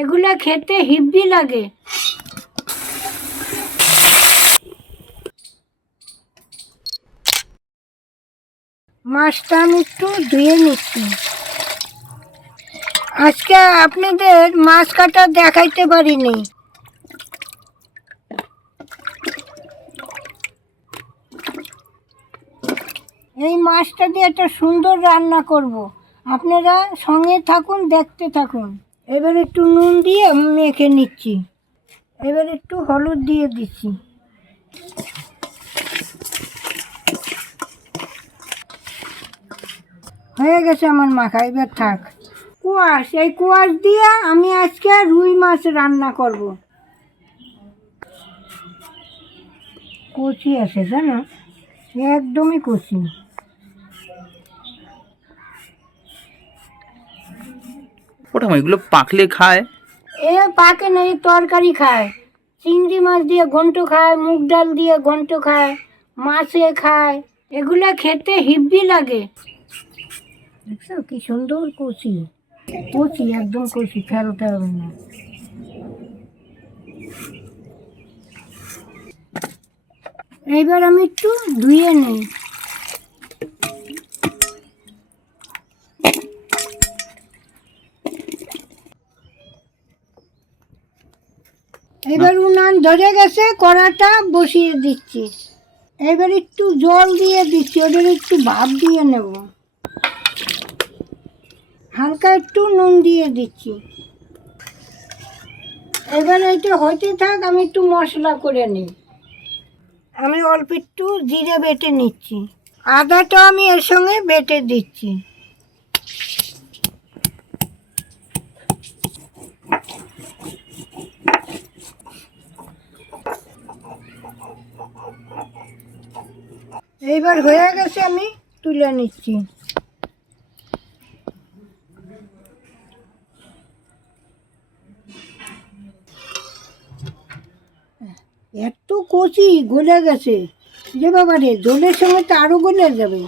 এগুলো খেতে হিব্বি লাগে। মাছটা আমি একটু ধুয়ে নিচ্ছি। আজকে আপনাদের মাছ কাটা দেখাইতে পারিনি। এই মাছটা দিয়ে একটা সুন্দর রান্না করব। আপনারা সঙ্গে থাকুন, দেখতে থাকুন। এবার একটু নুন দিয়ে মেখে নিচ্ছি। এবার একটু হলুদ দিয়ে দিচ্ছি। হয়ে গেছে আমার মাখা, এবার থাক। কুয়াশ, এই কুয়াশ দিয়ে আমি আজকে রুই মাছ রান্না করব। কচি আছে জানো? একদমই কচি। ওটা এগুলো পাকলে খায়? এ পাকে না, এই তরকারি খায়। চিংড়ি মাছ দিয়ে ঘন্ট খায়, মুগ ডাল দিয়ে ঘন্ট খায়, মাছে খায়। এগুলো খেতে হিব্বি লাগে। দেখছ কি সুন্দর কচি? কচি, একদম কচি ফেলতে হবে না। এইবার আমি একটু ধুয়ে নিই। এবার উনান ধরে গেছে কড়াটা বসিয়ে দিচ্ছি। এবার একটু জল দিয়ে দিচ্ছি ওদের একটু ভাপ দিয়ে নেব। হালকা একটু নুন দিয়ে দিচ্ছি। এবার এইটা হতে থাক আমি একটু মশলা করে নিই। আমি অল্প একটু জিরে বেটে নিচ্ছি। আদাটা আমি এর সঙ্গে বেটে দিচ্ছি। এইবার হয়ে গেছে আমি তুলে নিচ্ছি। এত কচি গলে গেছে। যে বাবা রে জলের সঙ্গে তো আরও গলে যাবে।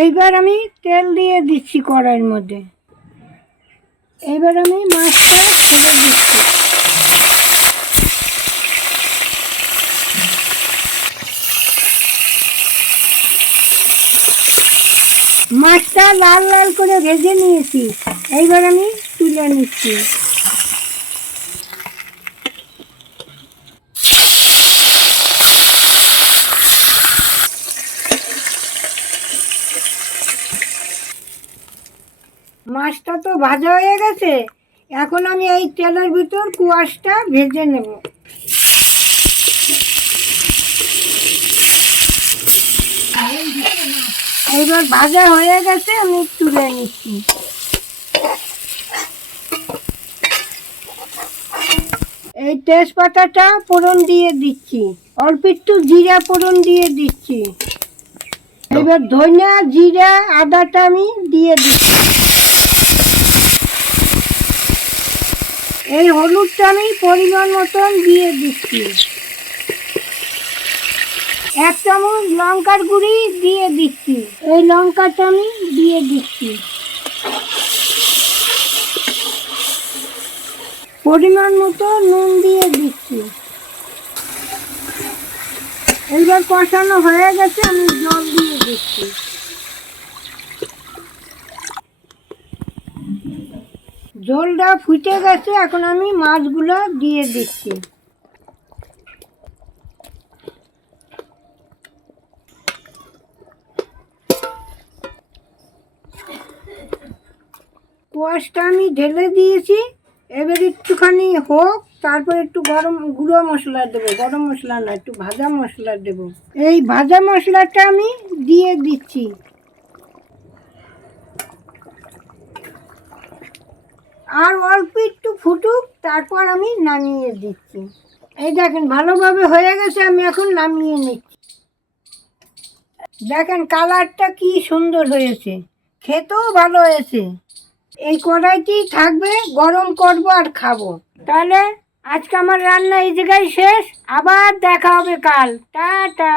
এইবার আমি তেল দিয়ে দিচ্ছি কড়াইয়ের মধ্যে। এইবার আমি মাছটা ছেড়ে দিচ্ছি। মাছটা লাল লাল করে ভেজে নিয়েছি। এইবার আমি তুলে নিচ্ছি। মাছটা তো ভাজা হয়ে গেছে। এখন আমি এই তেলের ভিতর কুয়াশটা ভেজে নেব। এইবার ভাজা হয়ে গেছে, আমি তুলে নিচ্ছি। এই তেজপাতাটা ফোড়ন দিয়ে দিচ্ছি। অল্প একটু জিরা ফোড়ন দিয়ে দিচ্ছি। এবার ধনিয়া, জিরা, আদাটা আমি দিয়ে দিচ্ছি। এই হলুদটা আমি পরিমাণ মতন দিয়ে দিচ্ছি। এক চামচ লঙ্কার গুঁড়ি দিয়ে দিচ্ছি। এই লঙ্কাটা আমি দিয়ে দিচ্ছি। পরিমাণ মতো নুন দিয়ে দিচ্ছি। এইবার কষানো হয়ে গেছে, আমি জল দিয়ে দিচ্ছি। জলটা ফুটে গেছে, এখন আমি মাছগুলো দিয়ে দিচ্ছি। কোয়াশটা আমি ঢেলে দিয়েছি। এবার একটুখানি হোক, তারপর একটু গরম, গুঁড়ো মশলা দেবো, গরম মশলা না, একটু ভাজা মশলা দেবো। এই ভাজা মশলাটা আমি দিয়ে দিচ্ছি। আর অল্প একটু ফুটুক, তারপর আমি নামিয়ে দিচ্ছি। এই দেখেন, ভালোভাবে হয়ে গেছে, আমি এখন নামিয়ে নিচ্ছি। দেখেন, কালারটা কি সুন্দর হয়েছে। খেতেও ভালো হয়েছে। এই কড়াইটি থাকবে, গরম করব আর খাব। তাহলে আজকে আমার রান্না এই জায়গায় শেষ, আবার দেখা হবে কাল। টাটা।